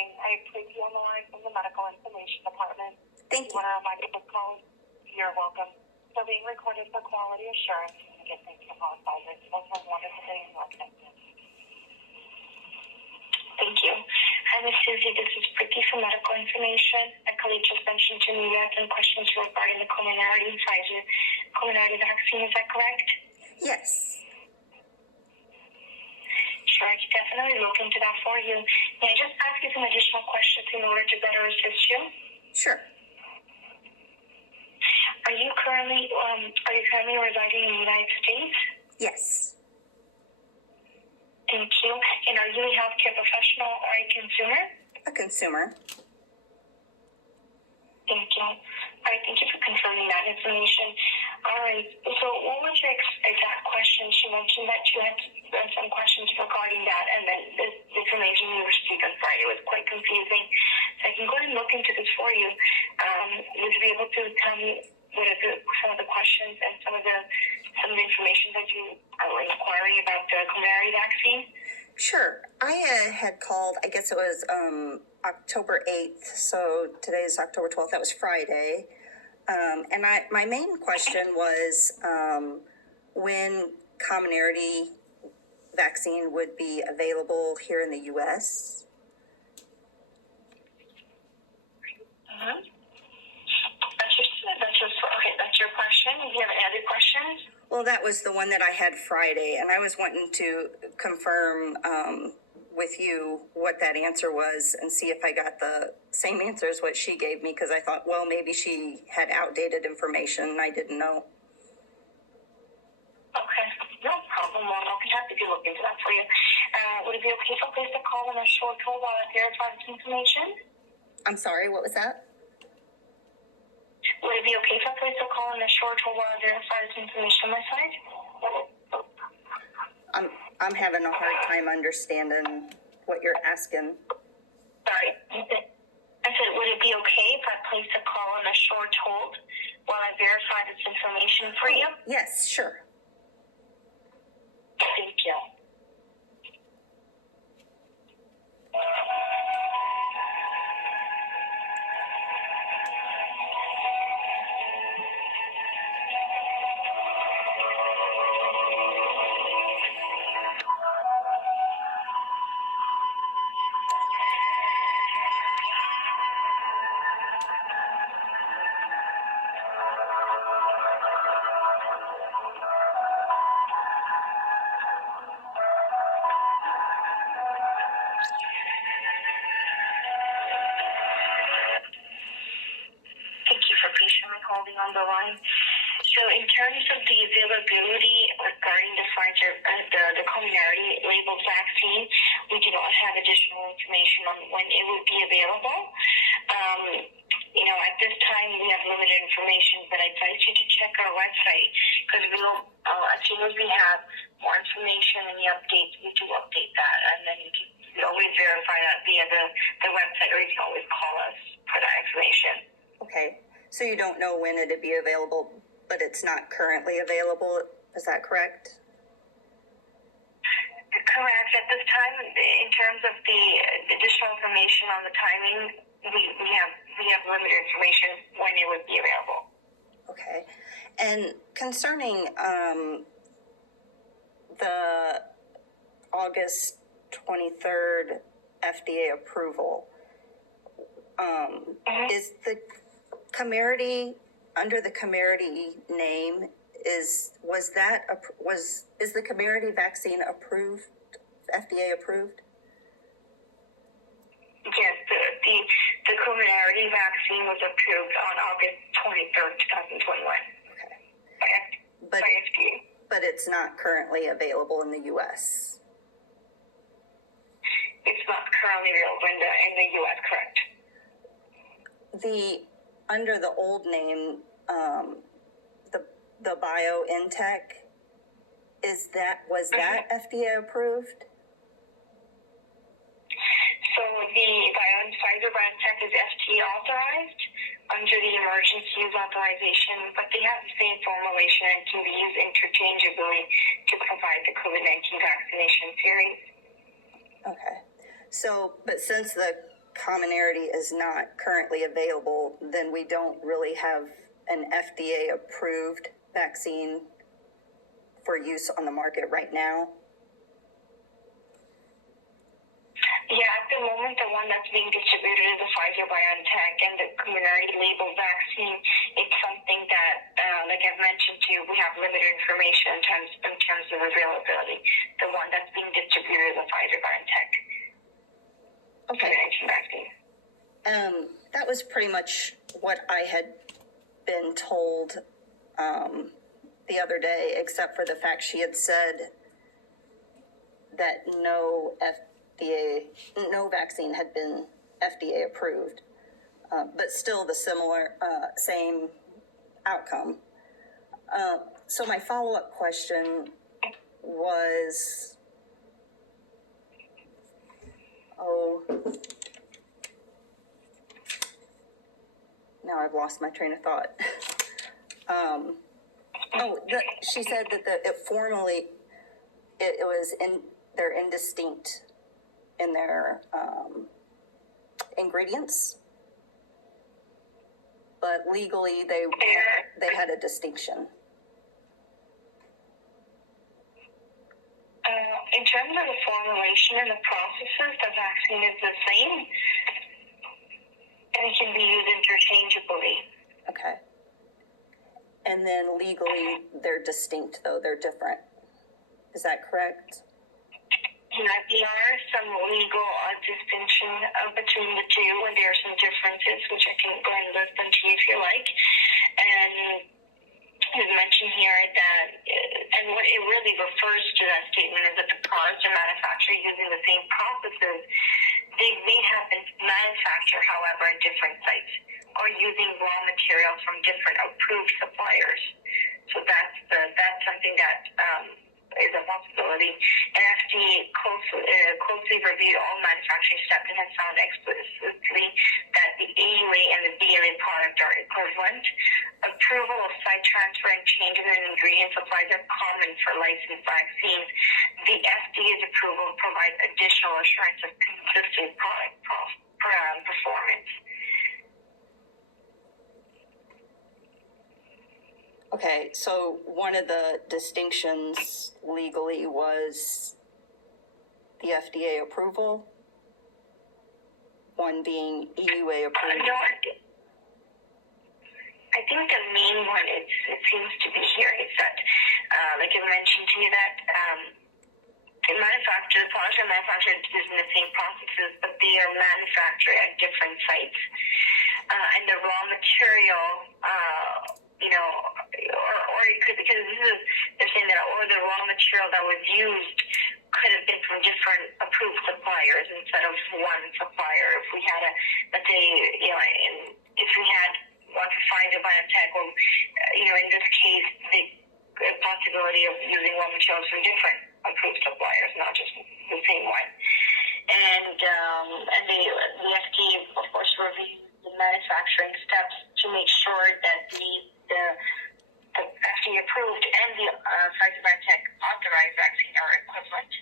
morning. I have Tracy on the line from the Medical Information Department. Thank you. Want to remind you this call? You're welcome. So being recorded for quality assurance. Again, thank you for Pfizer. You both have a wonderful day and welcome. Thank you. Hi, Ms. Susie. This is Preeti from Medical Information. My colleague just mentioned to me you had some questions regarding the Pfizer Comirnaty vaccine. Is that correct? Yes. Sure, I can definitely look into that for you. May I just ask you some additional questions in order to better assist you? Sure. Are you currently residing in the United States? Yes. Thank you. And are you a healthcare professional or a consumer? A consumer. Thank you. All right, thank you for confirming that information. All right, so what was your exact question? She mentioned that you had some questions regarding that, and then the information you received on Friday was quite confusing. So I can go ahead and look into this for you. Would you be able to tell me what are some of the questions and some of the information that you are inquiring about the Comirnaty vaccine? Sure. I had called, I guess it was October 8th, so today is October 12th. That was Friday. And my main question was when Comirnaty vaccine would be available here in the U.S. Mm-hmm. That's your question. Do you have any other questions? Well, that was the one that I had Friday, and I was wanting to confirm with you what that answer was and see if I got the same answer as what she gave me, because I thought, well, maybe she had outdated information and I didn't know. Okay, no problem. I'll be happy to look into that for you. Would it be okay if I place the call on a short hold while I verify this information? I'm sorry, what was that? Would it be okay if I place the call on a short hold while I verify this information on my side? I'm having a hard time understanding what you're asking. Sorry. I said, would it be okay if I place the call on a short hold while I verify this information for you? Yes, sure. Thank you. Thank you for patiently holding on the line. So in terms of the availability regarding the Pfizer, the Comirnaty labeled vaccine, we do not have additional information on when it would be available. At this time we have limited information, but I advise you to check our website because we'll, as soon as we have more information and the updates, we do update that, and then you can always verify that via the website, or you can always call us for that information. Okay, so you don't know when it'd be available, but it's not currently available. Is that correct? Correct. At this time, in terms of the additional information on the timing, we have limited information when it would be available. Okay. And concerning the August 23rd FDA approval, is the Comirnaty, under the Comirnaty name, is the Comirnaty vaccine approved, FDA approved? Yes, the Comirnaty vaccine was approved on August 23rd, 2021. Okay. By FDA. But it's not currently available in the U.S. It's not currently available in the U.S., correct? Under the old name, the BioNTech, was that FDA approved? So the Pfizer BioNTech is FDA authorized under the emergency use authorization, but they have the same formulation and can be used interchangeably to provide the COVID-19 vaccination series. Okay. So, but since the Comirnaty is not currently available, then we don't really have an FDA approved vaccine for use on the market right now. Yeah, at the moment, the one that's being distributed is the Pfizer-BioNTech, and the Comirnaty labeled vaccine. It's something that, like I've mentioned to you, we have limited information in terms of availability. The one that's being distributed is the Pfizer-BioNTech. Okay. Vaccine. That was pretty much what I had been told the other day, except for the fact she had said that no vaccine had been FDA approved, but still the same outcome. So my follow-up question was, now I've lost my train of thought. She said that they're indistinct in their ingredients, but legally they had a distinction. In terms of the formulation and the processes, the vaccine is the same, and it can be used interchangeably. Okay. And then legally, they're distinct, though. They're different. Is that correct? Yeah, there are some legal distinction between the two, and there are some differences, which I can go and list them to you if you like. And as mentioned here, that, and what it really refers to, that statement, is that the products are manufactured using the same processes. They may have been manufactured, however, at different sites, or using raw materials from different approved suppliers. So that's something that is a possibility. And FDA closely reviewed all manufacturing steps and has found explicitly that the AUA and the BLA product are equivalent. Approval of site transfer and changes in ingredient supplies are common for licensed vaccines. The FDA's approval provides additional assurance of consistent product performance. Okay, so one of the distinctions legally was the FDA approval, one being EUA approval. No, I think the main one it seems to be here is that, like I mentioned to you, that the products are manufactured using the same processes, but they are manufactured at different sites. And the raw material, or it could, because they're saying that, or the raw material that was used could have been from different approved suppliers instead of one supplier. If we had let's say, if we had one Pfizer-BioNTech, or, in this case, the possibility of using raw materials from different approved suppliers, not just the same one. And the FDA, of course, reviewed the manufacturing steps to make sure that the FDA approved and the Pfizer-BioNTech authorized vaccine are equivalent.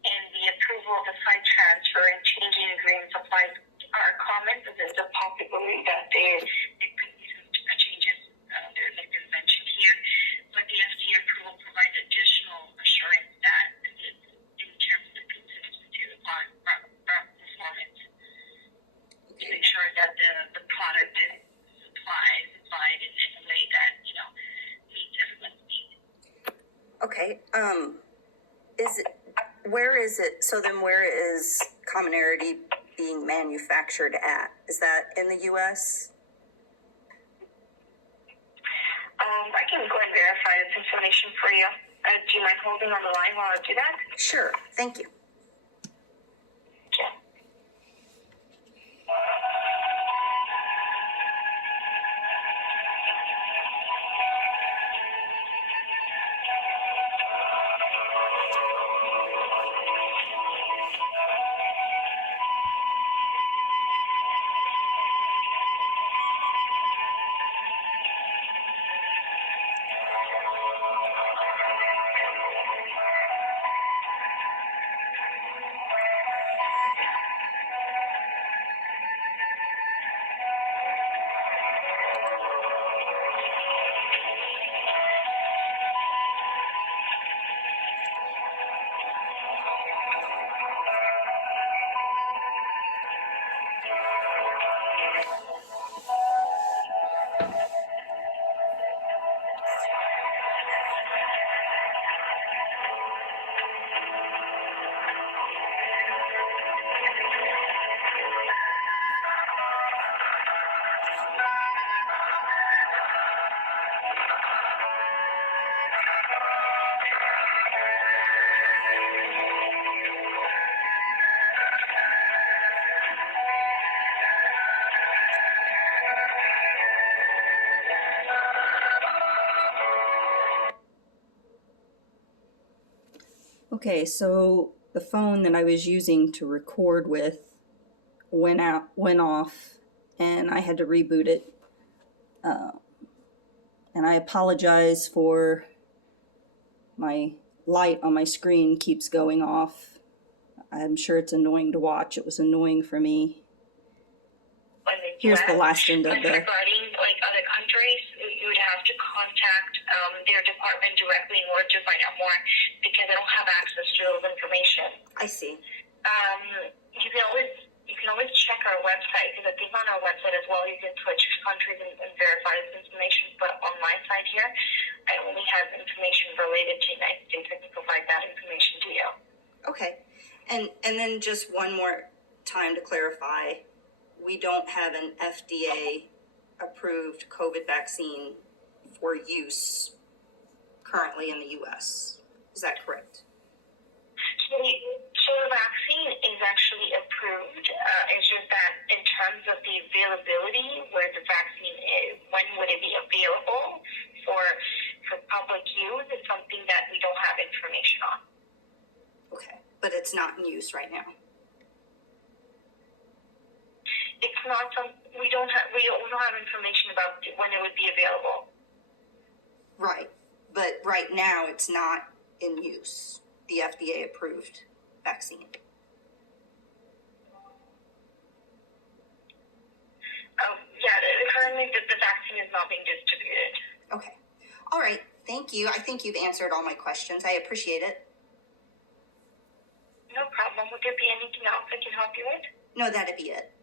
And the approval of the site transfer and changing ingredient supplies are common, but there's a possibility that there could be some changes, like is mentioned here. But the FDA approval provides additional assurance that it's in terms of the consistency of the performance, to make sure that the product is supplied in a way that, meets everyone's needs. Okay, where is Comirnaty being manufactured at? Is that in the U.S.? I can go and verify this information for you. Do you mind holding on the line while I do that? Sure, thank you. Okay. Okay, so the phone that I was using to record with went off, and I had to reboot it. And I apologize for my light on my screen keeps going off. I'm sure it's annoying to watch. It was annoying for me. Here's the last end of the... Regarding like other countries, you would have to contact their department directly in order to find out more, because I don't have access to those information. I see. You can always check our website, because I think on our website as well you can switch countries and verify this information. But on my side here, I only have information related to the United States. I can provide that information to you. Okay, and then just one more time to clarify. We don't have an FDA-approved COVID vaccine for use currently in the U.S. Is that correct? So the vaccine is actually approved. It's just that in terms of the availability, where the vaccine is, when would it be available for public use, is something that we don't have information on. Okay, but it's not in use right now. It's not we don't have information about when it would be available. Right, but right now it's not in use, the FDA approved vaccine. Currently the vaccine is not being distributed. Okay, all right, thank you. I think you've answered all my questions. I appreciate it. No problem. Would there be anything else I can help you with? No, that'd be it.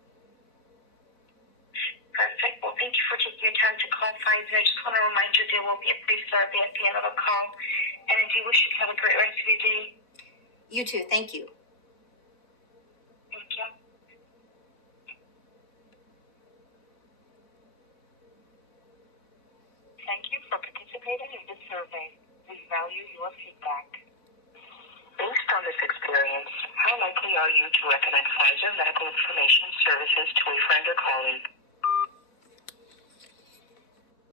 Perfect. Well, thank you for taking your time to call Pfizer. I just want to remind you there will be a brief survey at the end of the call. And I do wish you to have a great rest of your day. You too. Thank you. Thank you. Thank you for participating in this survey. We value your feedback. Based on this experience, how likely are you to recommend Pfizer Medical Information Services to a friend or colleague?